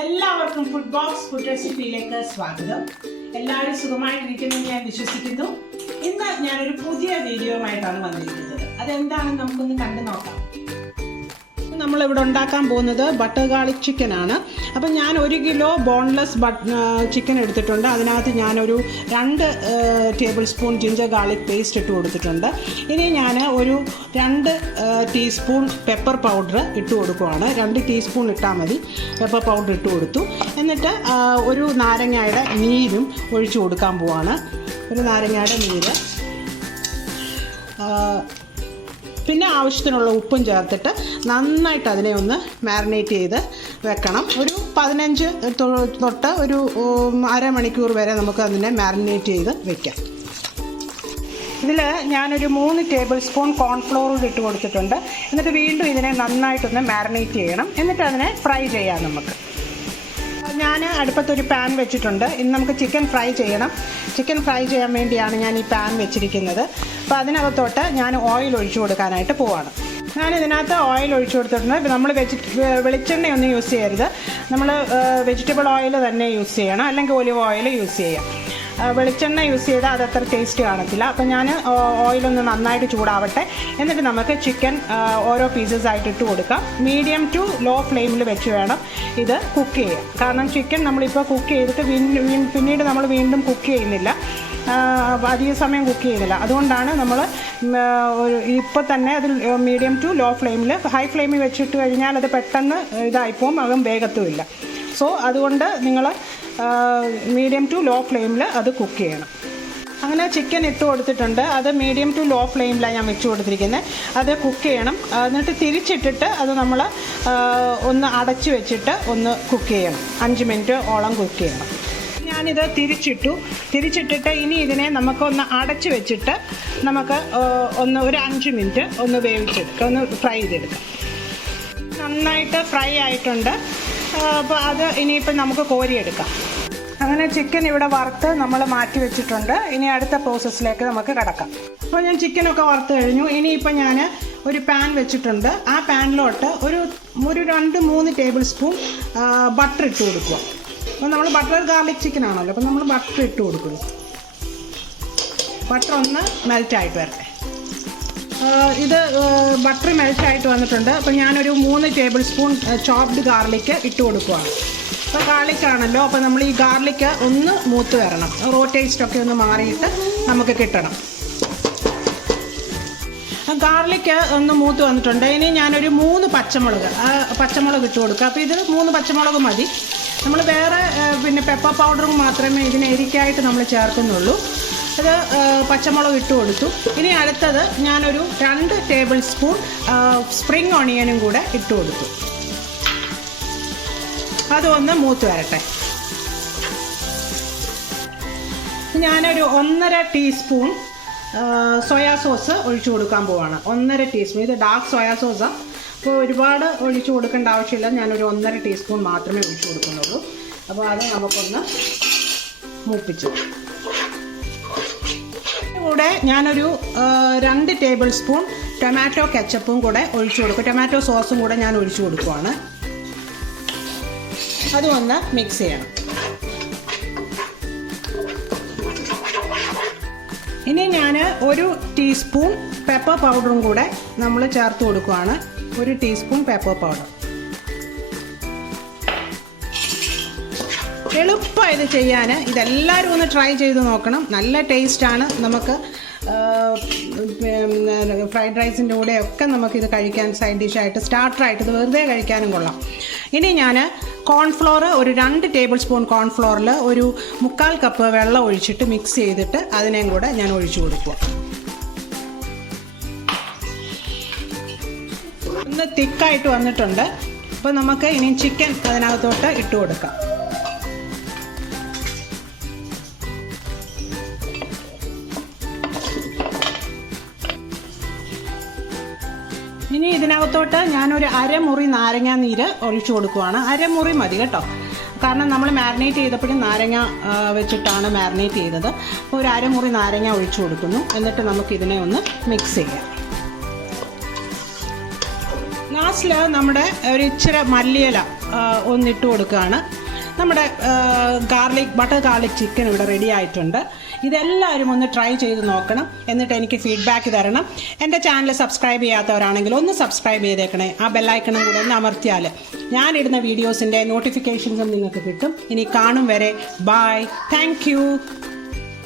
എല്ലാവർക്കും food box food റെസിപ്പിയിലേക്ക് സ്വാഗതം. എല്ലാവരും സുഖമായിട്ടിരിക്കുമെന്ന് ഞാൻ വിശ്വസിക്കുന്നു. ഇന്ന് ഞാനൊരു പുതിയ വീഡിയോയുമായിട്ടാണ് വന്നിരിക്കുന്നത്. അതെന്താണെന്ന് നമുക്കൊന്ന് കണ്ടു നോക്കാം. നമ്മളിവിടെ ഉണ്ടാക്കാൻ പോകുന്നത് ബട്ടർ ഗാർലിക് ചിക്കൻ ആണ്. അപ്പം ഞാൻ 1 കിലോ ബോൺലെസ് ചിക്കൻ എടുത്തിട്ടുണ്ട്. അതിനകത്ത് ഞാനൊരു 2 table spoon ginger garlic paste ഇട്ട് കൊടുത്തിട്ടുണ്ട്. ഇനി ഞാൻ ഒരു 2 ടീസ്പൂൺ പെപ്പർ പൗഡർ ഇട്ട് കൊടുക്കുവാണ്. 2 ടീസ്പൂൺ ഇട്ടാൽ മതി. പെപ്പർ പൗഡർ ഇട്ട് കൊടുത്തു. എന്നിട്ട് ഒരു നാരങ്ങയുടെ നീരും ഒഴിച്ചു കൊടുക്കാൻ പോവാണ്. ഒരു നാരങ്ങയുടെ നീര്, പിന്നെ ആവശ്യത്തിനുള്ള ഉപ്പും ചേർത്തിട്ട് നന്നായിട്ട് അതിനെ ഒന്ന് മാരിനേറ്റ് ചെയ്ത് വെക്കണം. ഒരു 15 തൊട്ട് ഒരു അരമണിക്കൂർ വരെ നമുക്ക് അതിനെ മാരിനേറ്റ് ചെയ്ത് വെക്കാം. ഇതിൽ ഞാനൊരു 3 ടേബിൾ സ്പൂൺ കോൺഫ്ലോർ ഇട്ട് കൊടുത്തിട്ടുണ്ട്. എന്നിട്ട് വീണ്ടും ഇതിനെ നന്നായിട്ടൊന്ന് മാരിനേറ്റ് ചെയ്യണം. എന്നിട്ട് അതിനെ ഫ്രൈ ചെയ്യാം. നമുക്ക് ഞാൻ അടുപ്പത്തൊരു പാൻ വെച്ചിട്ടുണ്ട്. ഇന്ന് നമുക്ക് ചിക്കൻ ഫ്രൈ ചെയ്യണം. ചിക്കൻ ഫ്രൈ ചെയ്യാൻ വേണ്ടിയാണ് ഞാൻ ഈ പാൻ വെച്ചിരിക്കുന്നത്. അപ്പോൾ അതിനകത്തോട്ട് ഞാൻ ഓയിൽ ഒഴിച്ചു കൊടുക്കാനായിട്ട് പോവാണ്. ഞാനിതിനകത്ത് ഓയിൽ ഒഴിച്ചു കൊടുത്തിട്ടുണ്ട്. നമ്മൾ വെളിച്ചെണ്ണയൊന്നും യൂസ് ചെയ്യരുത്. നമ്മൾ വെജിറ്റബിൾ ഓയിൽ തന്നെ യൂസ് ചെയ്യണം, അല്ലെങ്കിൽ ഒലിവ് ഓയിൽ യൂസ് ചെയ്യാം. വെളിച്ചെണ്ണ യൂസ് ചെയ്താൽ അതത്ര ടേസ്റ്റ് കാണത്തില്ല. അപ്പം ഞാൻ ഓയിലൊന്ന് നന്നായിട്ട് ചൂടാവട്ടെ. എന്നിട്ട് നമുക്ക് ചിക്കൻ ഓരോ പീസസ് ആയിട്ട് ഇട്ട് കൊടുക്കാം. മീഡിയം ടു ലോ ഫ്ലെയിമിൽ വെച്ച് വേണം ഇത് കുക്ക് ചെയ്യാൻ. കാരണം ചിക്കൻ നമ്മളിപ്പോൾ കുക്ക് ചെയ്തിട്ട് പിന്നീട് നമ്മൾ വീണ്ടും കുക്ക് ചെയ്യുന്നില്ല, അധിക സമയം കുക്ക് ചെയ്യുന്നില്ല. അതുകൊണ്ടാണ് നമ്മൾ ഇപ്പോൾ തന്നെ അതിൽ മീഡിയം ടു ലോ ഫ്ലെയിമിൽ, ഹൈ ഫ്ലെയിമിൽ വെച്ചിട്ട് കഴിഞ്ഞാൽ അത് പെട്ടെന്ന് ഇതായിപ്പോവും, അതും വേഗത്തുമില്ല. സോ അതുകൊണ്ട് നിങ്ങൾ മീഡിയം ടു ലോ ഫ്ലെയിമിൽ അത് കുക്ക് ചെയ്യണം. അങ്ങനെ ചിക്കൻ ഇട്ട് കൊടുത്തിട്ടുണ്ട്. അത് മീഡിയം ടു ലോ ഫ്ലെയിമിലാണ് ഞാൻ വെച്ച് കൊടുത്തിരിക്കുന്നത്. അത് കുക്ക് ചെയ്യണം. എന്നിട്ട് തിരിച്ചിട്ടിട്ട് അത് നമ്മൾ ഒന്ന് അടച്ച് വെച്ചിട്ട് ഒന്ന് കുക്ക് ചെയ്യണം. 5 മിനിറ്റ് ഓളം കുക്ക് ചെയ്യണം. ഞാനിത് തിരിച്ചിട്ടിട്ട് ഇനി ഇതിനെ നമുക്കൊന്ന് അടച്ച് വെച്ചിട്ട് നമുക്ക് ഒരു 5 മിനിറ്റ് ഒന്ന് വേവിച്ചെടുക്കാം, ഒന്ന് ഫ്രൈ ചെയ്തെടുക്കാം. നന്നായിട്ട് ഫ്രൈ ആയിട്ടുണ്ട്. അപ്പോൾ അത് ഇനിയിപ്പോൾ നമുക്ക് കോരിയെടുക്കാം. അങ്ങനെ ചിക്കൻ ഇവിടെ വറുത്ത് നമ്മൾ മാറ്റി വെച്ചിട്ടുണ്ട്. ഇനി അടുത്ത പ്രോസസ്സിലേക്ക് നമുക്ക് കിടക്കാം. അപ്പോൾ ഞാൻ ചിക്കനൊക്കെ വറുത്ത് കഴിഞ്ഞു. ഇനിയിപ്പോൾ ഞാൻ ഒരു പാൻ വെച്ചിട്ടുണ്ട്. ആ പാനിലോട്ട് ഒരു 2-3 ടേബിൾ സ്പൂൺ ബട്ടർ ഇട്ട് കൊടുക്കുക. അപ്പോൾ നമ്മൾ ബട്ടർ ഗാർലിക് ചിക്കൻ ആണല്ലോ, അപ്പോൾ നമ്മൾ ബട്ടർ ഇട്ട് കൊടുക്കുന്നു. ബട്ടർ ഒന്ന് മെൽറ്റായിട്ട് വരട്ടെ. ഇത് ബട്ടർ മെൽറ്റായിട്ട് വന്നിട്ടുണ്ട്. അപ്പോൾ ഞാനൊരു 3 ടേബിൾ സ്പൂൺ ചോപ്ഡ് ഗാർലിക്ക് ഇട്ട് കൊടുക്കുകയാണ്. അപ്പോൾ ഗാർലിക്കാണല്ലോ, അപ്പോൾ നമ്മൾ ഈ ഗാർലിക്ക് ഒന്ന് മൂത്ത് വരണം. റോ ടേസ്റ്റൊക്കെ ഒന്ന് മാറിയിട്ട് നമുക്ക് കിട്ടണം. ഗാർലിക്ക് ഒന്ന് മൂത്ത് വന്നിട്ടുണ്ട്. ഇനി ഞാനൊരു 3 പച്ചമുളക് ഇട്ട് കൊടുക്കുക. അപ്പോൾ ഇത് 3 പച്ചമുളക് മതി. നമ്മൾ വേറെ പിന്നെ പെപ്പർ പൗഡറും മാത്രമേ ഇതിന് എരിക്കായിട്ട് നമ്മൾ ചേർക്കുന്നുള്ളൂ. അത് പച്ചമുളക് ഇട്ട് കൊടുത്തു. ഇനി അടുത്തത് ഞാനൊരു 2 ടേബിൾ സ്പൂൺ സ്പ്രിംഗ് ഓണിയനും കൂടെ ഇട്ട് കൊടുത്തു. അതൊന്ന് മൂത്ത് വരട്ടെ. ഞാനൊരു 1.5 ടീസ്പൂൺ സോയാ സോസ് ഒഴിച്ചു കൊടുക്കാൻ പോവാണ്. 1.5 ടീസ്പൂൺ. ഇത് ഡാർക്ക് സോയാ സോസാണ്. അപ്പോൾ ഒരുപാട് ഒഴിച്ചു കൊടുക്കേണ്ട ആവശ്യമില്ല. ഞാനൊരു 1.5 ടീസ്പൂൺ മാത്രമേ ഒഴിച്ചു കൊടുക്കുന്നുള്ളൂ. അപ്പോൾ അത് നമുക്കൊന്ന് മൂപ്പിച്ചു. കൂടെ ഞാനൊരു 2 ടേബിൾ സ്പൂൺ ടൊമാറ്റോ കെച്ചപ്പും കൂടെ ഒഴിച്ചു കൊടുക്കും. ടൊമാറ്റോ സോസും കൂടെ ഞാൻ ഒഴിച്ചു കൊടുക്കുവാണ്. അതും ഒന്ന് മിക്സ് ചെയ്യണം. ഇനി ഞാൻ 1 ടീസ്പൂൺ പെപ്പർ പൗഡറും കൂടെ നമ്മൾ ചേർത്ത് കൊടുക്കുവാണ്. 1 ടീസ്പൂൺ പെപ്പർ പൗഡർ. എളുപ്പമാണ് ഇത് ചെയ്യാൻ. ഇതെല്ലാവരും ഒന്ന് ട്രൈ ചെയ്ത് നോക്കണം. നല്ല ടേസ്റ്റാണ്. നമുക്ക് ഫ്രൈഡ് റൈസിൻ്റെ കൂടെയൊക്കെ നമുക്കിത് കഴിക്കാൻ സൈഡ് ഡിഷായിട്ട്, സ്റ്റാർട്ടറായിട്ട് ഇത് വെറുതെ കഴിക്കാനും കൊള്ളാം. ഇനി ഞാൻ കോൺഫ്ലോർ ഒരു 2 ടേബിൾ സ്പൂൺ കോൺഫ്ലോറിൽ ഒരു 3/4 കപ്പ് വെള്ളം ഒഴിച്ചിട്ട് മിക്സ് ചെയ്തിട്ട് അതിനെയും കൂടെ ഞാൻ ഒഴിച്ചു കൊടുക്കുക. ഒന്ന് തിക്കായിട്ട് വന്നിട്ടുണ്ട്. അപ്പോൾ നമുക്ക് ഇനി ചിക്കൻ അതിനകത്തോട്ട് ഇട്ട് കൊടുക്കാം. ഇനി ഇതിനകത്തോട്ട് ഞാനൊരു അരമുറി നാരങ്ങ നീര് ഒഴിച്ചു കൊടുക്കുവാണ്. അരമുറി മതി കേട്ടോ. കാരണം നമ്മൾ മാരിനേറ്റ് ചെയ്തപ്പോഴും നാരങ്ങ വെച്ചിട്ടാണ് മാരിനേറ്റ് ചെയ്തത്. അപ്പോൾ ഒരു അരമുറി നാരങ്ങ ഒഴിച്ചു കൊടുക്കുന്നു. എന്നിട്ട് നമുക്കിതിനെ ഒന്ന് മിക്സ് ചെയ്യാം. ലാസ്റ്റിൽ നമ്മുടെ ഒരു ഇച്ചിരി മല്ലിയില ഒന്നിട്ട് കൊടുക്കുകയാണ്. നമ്മുടെ ബട്ടർ ഗാർലിക് ചിക്കൻ ഇവിടെ റെഡി ആയിട്ടുണ്ട്. ഇതെല്ലാവരും ഒന്ന് ട്രൈ ചെയ്ത് നോക്കണം, എന്നിട്ട് എനിക്ക് ഫീഡ്ബാക്ക് തരണം. എൻ്റെ ചാനൽ സബ്സ്ക്രൈബ് ചെയ്യാത്തവരാണെങ്കിൽ ഒന്ന് സബ്സ്ക്രൈബ് ചെയ്തേക്കണേ. ആ ബെല്ലൈക്കണും കൂടെ ഒന്ന് അമർത്തിയാൽ ഞാനിടുന്ന വീഡിയോസിൻ്റെ നോട്ടിഫിക്കേഷൻസും നിങ്ങൾക്ക് കിട്ടും. ഇനി കാണും വരെ ബൈ. Thank you.